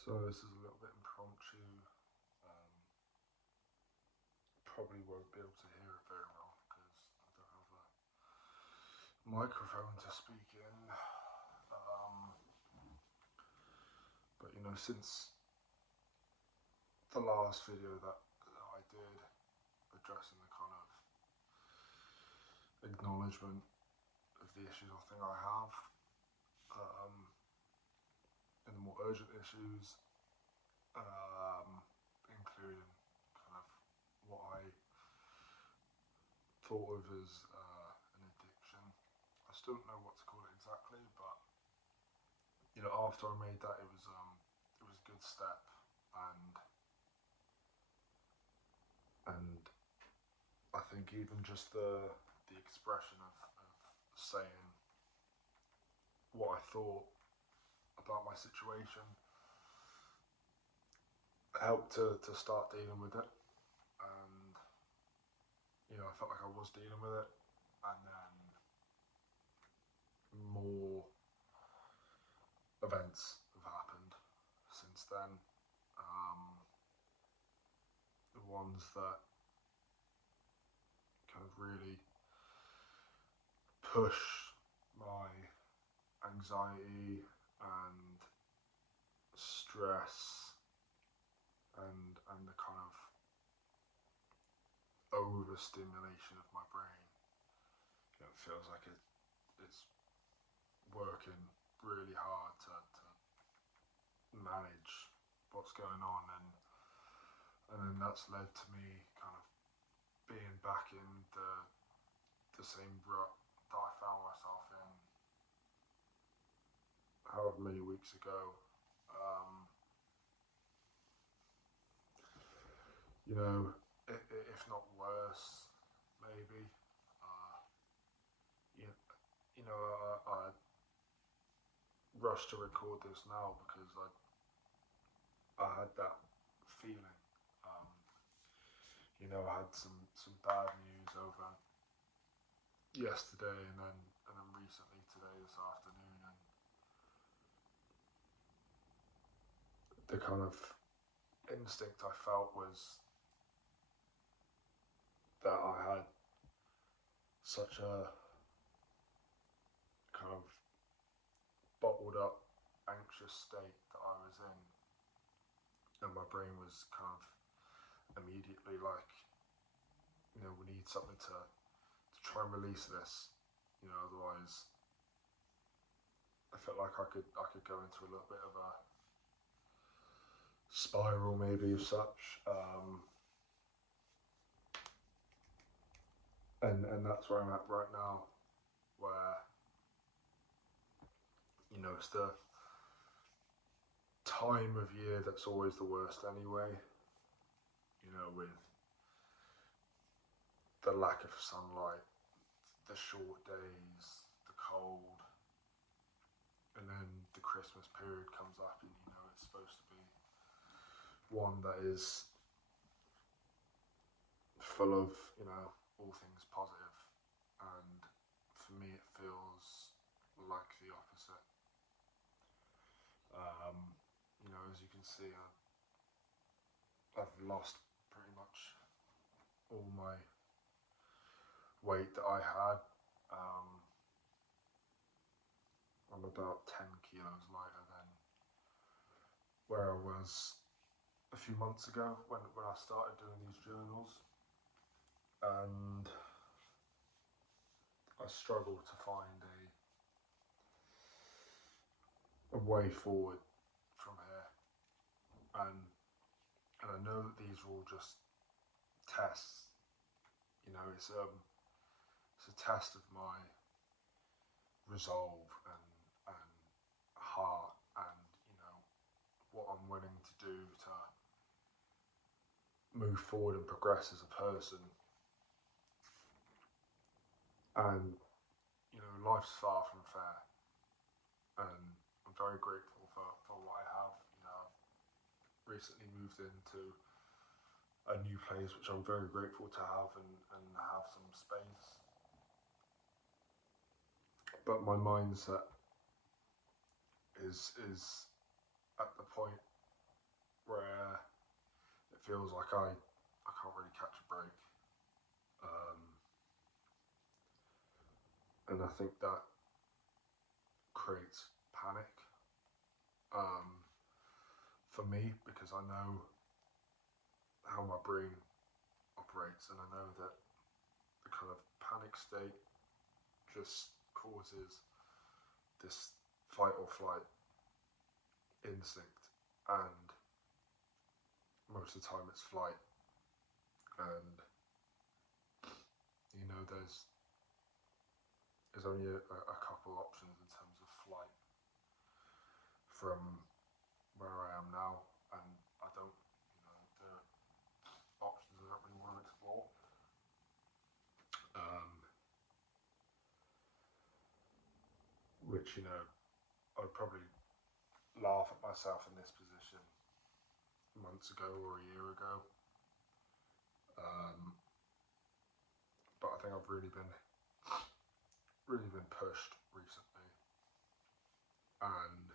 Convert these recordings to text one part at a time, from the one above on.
So this is a little bit impromptu. Um, Probably won't be able to hear it very well because I don't have a microphone to speak in. Um, but since the last video that I did addressing the kind of acknowledgement of the issues I think I have, um, and the more urgent issues, including kind of what I thought of as an addiction. I still don't know what to call it exactly, but after I made that, it was a good step, and and I think even just the expression of saying what I thought about my situation helped to start dealing with it, and I felt like I was dealing with it, and then more events have happened since then. Um, the ones that kind of really push my anxiety and stress and the kind of overstimulation of my brain. It feels like it's working really hard to manage what's going on, and then that's led to me kind of being back in the same rut that I found myself in however many weeks ago. Um, if not worse, maybe. Uh, you, I rushed to record this now because I had that feeling. Um, I had some bad news over yesterday, and then recently today, this afternoon, and the kind of instinct I felt was that I had such a kind of bottled up, anxious state that I was in, and my brain was kind of immediately like, we need something to try and release this, otherwise I felt like I could go into a little bit of a spiral maybe of such, and that's where I'm at right now, where it's the time of year that's always the worst anyway. With the lack of sunlight, the short days, the cold, and then the Christmas period comes up, and it's supposed to be one that is full of all things positive, and for me it feels like the opposite. As you can see, I've lost pretty much all my weight that I had. I'm about 10 kilos lighter than where I was a few months ago when I started doing these journals, and I struggle to find a way forward from here. And I know that these are all just tests. It's a test of my resolve and heart, and what I'm willing to do to move forward and progress as a person. And life's far from fair, and I'm very grateful for what I have. I've recently moved into a new place, which I'm very grateful to have, and have some space. But my mindset is at the point feels like I can't really catch a break. Um, and I think that creates panic um, for me, because I know how my brain operates, and I know that the kind of panic state just causes this fight or flight instinct, and most of the time it's flight. And there's only a couple options in terms of flight from where I am now, and I don't, the options I don't really want to explore. Um, which I'd probably laugh at myself in this position months ago or a year ago. Um, but I think I've really been pushed recently, and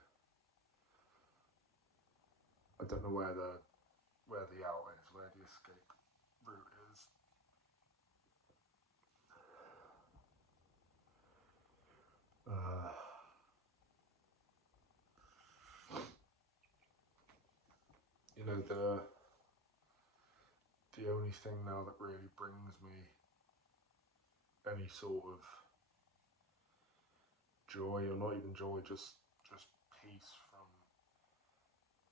I don't know where the out is, where the escape route is. Uh, the only thing now that really brings me any sort of joy, or not even joy, just peace from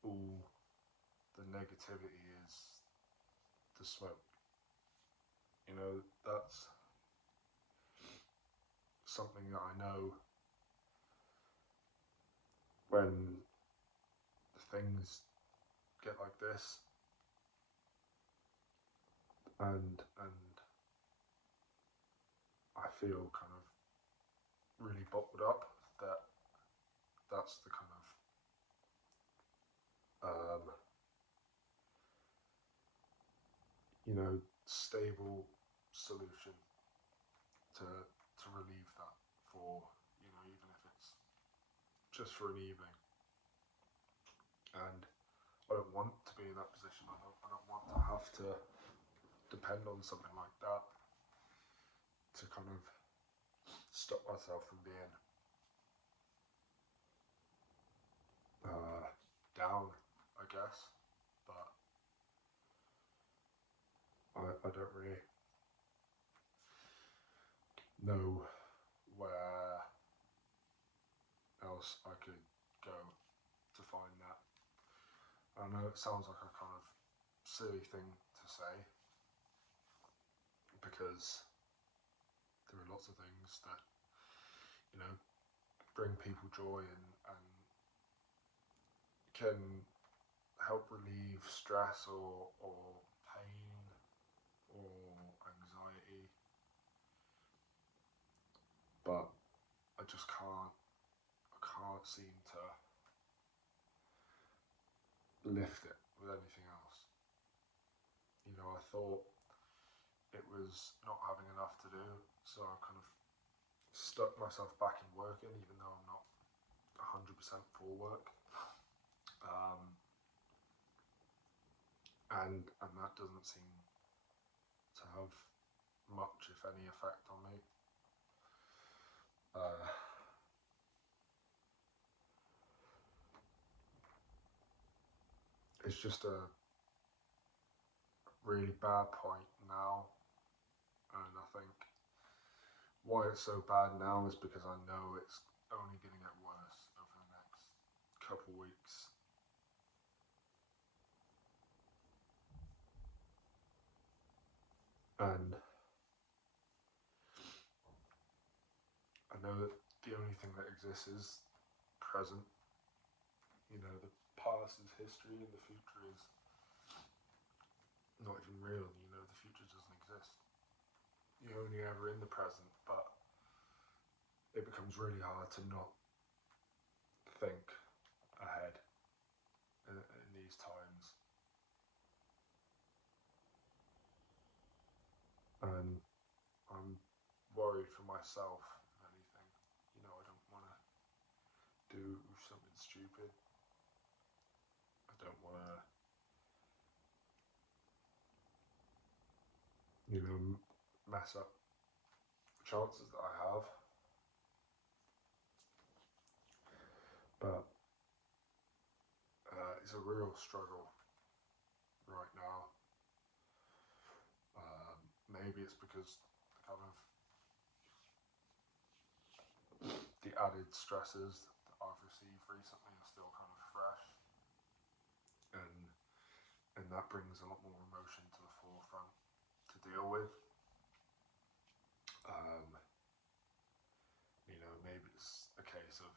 all the negativity, is the smoke. That's something that I know when things get like this, and I feel kind of really bottled up, that's the kind of stable solution to relieve that, for even if it's just for an evening. And I don't want to be in that position. I don't want to have to depend on something like that to kind of stop myself from being down, I guess. But I don't really know where else I could go to find that. I know it sounds like a kind of silly thing to say, because there are lots of things that bring people joy, and can help relieve stress, or pain, or anxiety, but I can't seem to lift it with anything else. I thought it was not having enough to do, so I kind of stuck myself back in working, even though I'm not 100% for work. Um, and that doesn't seem to have much, if any, effect on me. Uh, it's just a really bad point now, and I think why it's so bad now is because I know it's only going to get worse over the next couple weeks. And I know that the only thing that exists is present. The past is history, and the future is not even real. The future doesn't exist. You're only ever in the present, but it becomes really hard to not think ahead in these times. And I'm worried for myself, if anything. I don't want to do something stupid. I don't want to mess up the chances that I have. But it's a real struggle right now. Maybe it's because kind of the added stresses that I've received recently are still kind of fresh, and that brings a lot more emotion to the forefront to deal with. Um, maybe it's a case of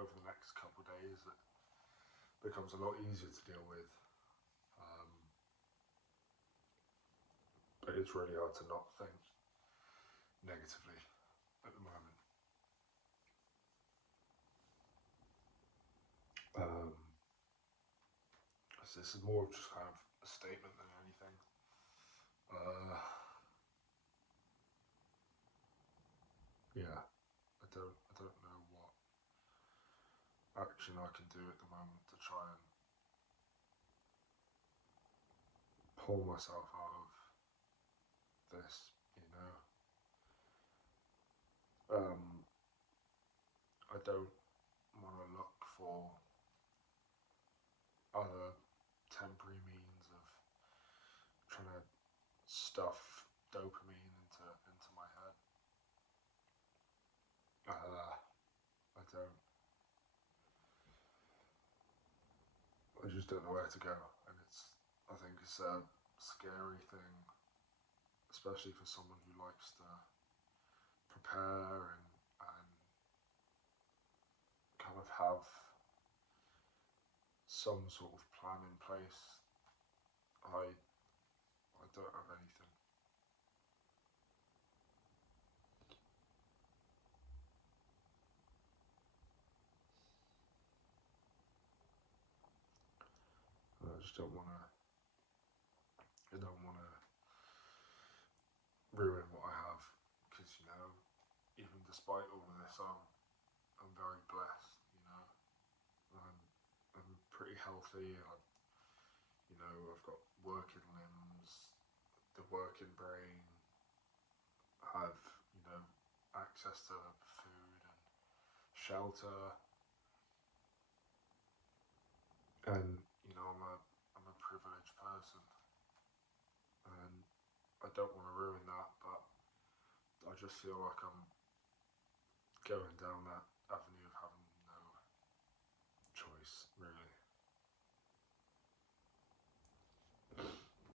over the next couple of days it becomes a lot easier to deal with. But it's really hard to not think negatively at the moment. So this is more of just kind of a statement than anything. Yeah, I don't know what action I can do at the moment to try and pull myself out of this. I don't want to look for other temporary means of trying to stuff dopamine into my head. I don't. I just don't know where to go, and I think it's a scary thing, especially for someone who likes to prepare and kind of have some sort of plan in place. I don't have anything. I just don't want to. I don't want to ruin what I have, because even despite all of this, I'm very blessed. I'm I'm pretty healthy. I've got working limbs, the working brain. I have access to food and shelter, and I'm a privileged person, and I don't want to ruin that, but I just feel like I'm going down that